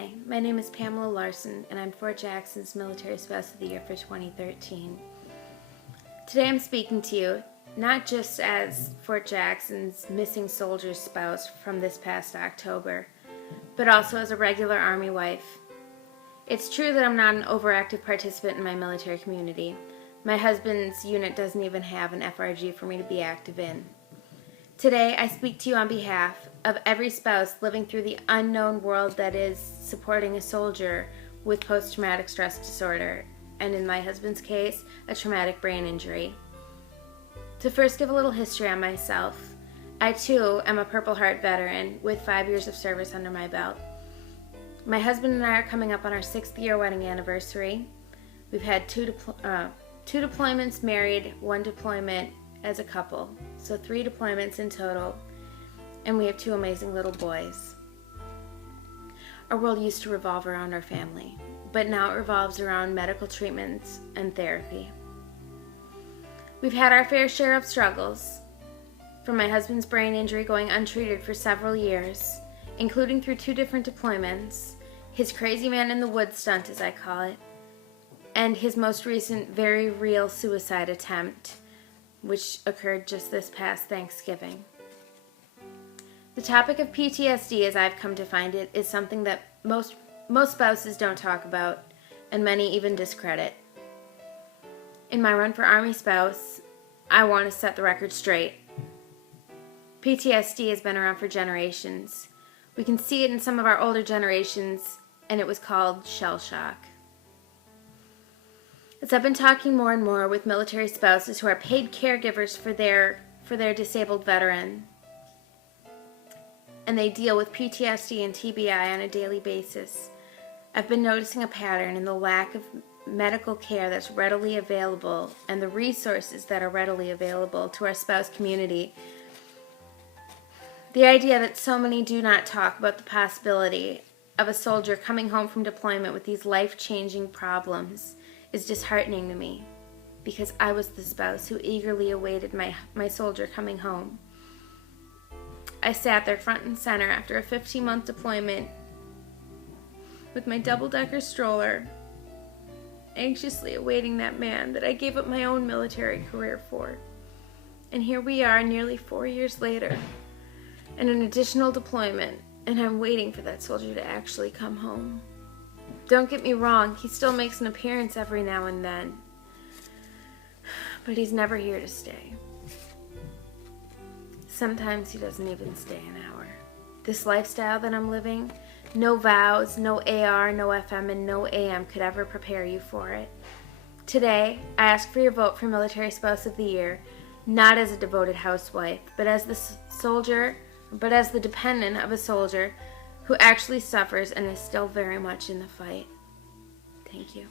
Hi, my name is Pamela Larson, and I'm Fort Jackson's Military Spouse of the Year for 2013. Today I'm speaking to you not just as Fort Jackson's missing soldier's spouse from this past October, but also as a regular Army wife. It's true that I'm not an overactive participant in my military community. My husband's unit doesn't even have an FRG for me to be active in. Today, I speak to you on behalf of every spouse living through the unknown world that is supporting a soldier with post-traumatic stress disorder, and in my husband's case, a traumatic brain injury. To first give a little history on myself, I too am a Purple Heart veteran with 5 years of service under my belt. My husband and I are coming up on our 6th year wedding anniversary. We've had two deployments, married, 1 deployment as a couple, so 3 deployments in total, and we have 2 amazing little boys. Our world used to revolve around our family, but now it revolves around medical treatments and therapy. We've had our fair share of struggles, from my husband's brain injury going untreated for several years, including through 2 different deployments, his crazy man in the woods stunt, as I call it, and his most recent very real suicide attempt, which occurred just this past Thanksgiving. The topic of PTSD, as I've come to find it, is something that most spouses don't talk about, and many even discredit. In my run for Army spouse, I want to set the record straight. PTSD has been around for generations. We can see it in some of our older generations, and it was called shell shock. As I've been talking more and more with military spouses who are paid caregivers for their disabled veteran, and they deal with PTSD and TBI on a daily basis, I've been noticing a pattern in the lack of medical care that's readily available and the resources that are readily available to our spouse community. The idea that so many do not talk about the possibility of a soldier coming home from deployment with these life-changing problems is disheartening to me, because I was the spouse who eagerly awaited my soldier coming home. I sat there front and center after a 15-month deployment with my double-decker stroller, anxiously awaiting that man that I gave up my own military career for. And here we are nearly 4 years later, in an additional deployment, and I'm waiting for that soldier to actually come home. Don't get me wrong, he still makes an appearance every now and then, but he's never here to stay. Sometimes he doesn't even stay an hour. This lifestyle that I'm living, no vows, no AR, no FM, and no AM could ever prepare you for it. Today, I ask for your vote for Military Spouse of the Year, not as a devoted housewife, but as the dependent of a soldier who actually suffers and is still very much in the fight. Thank you.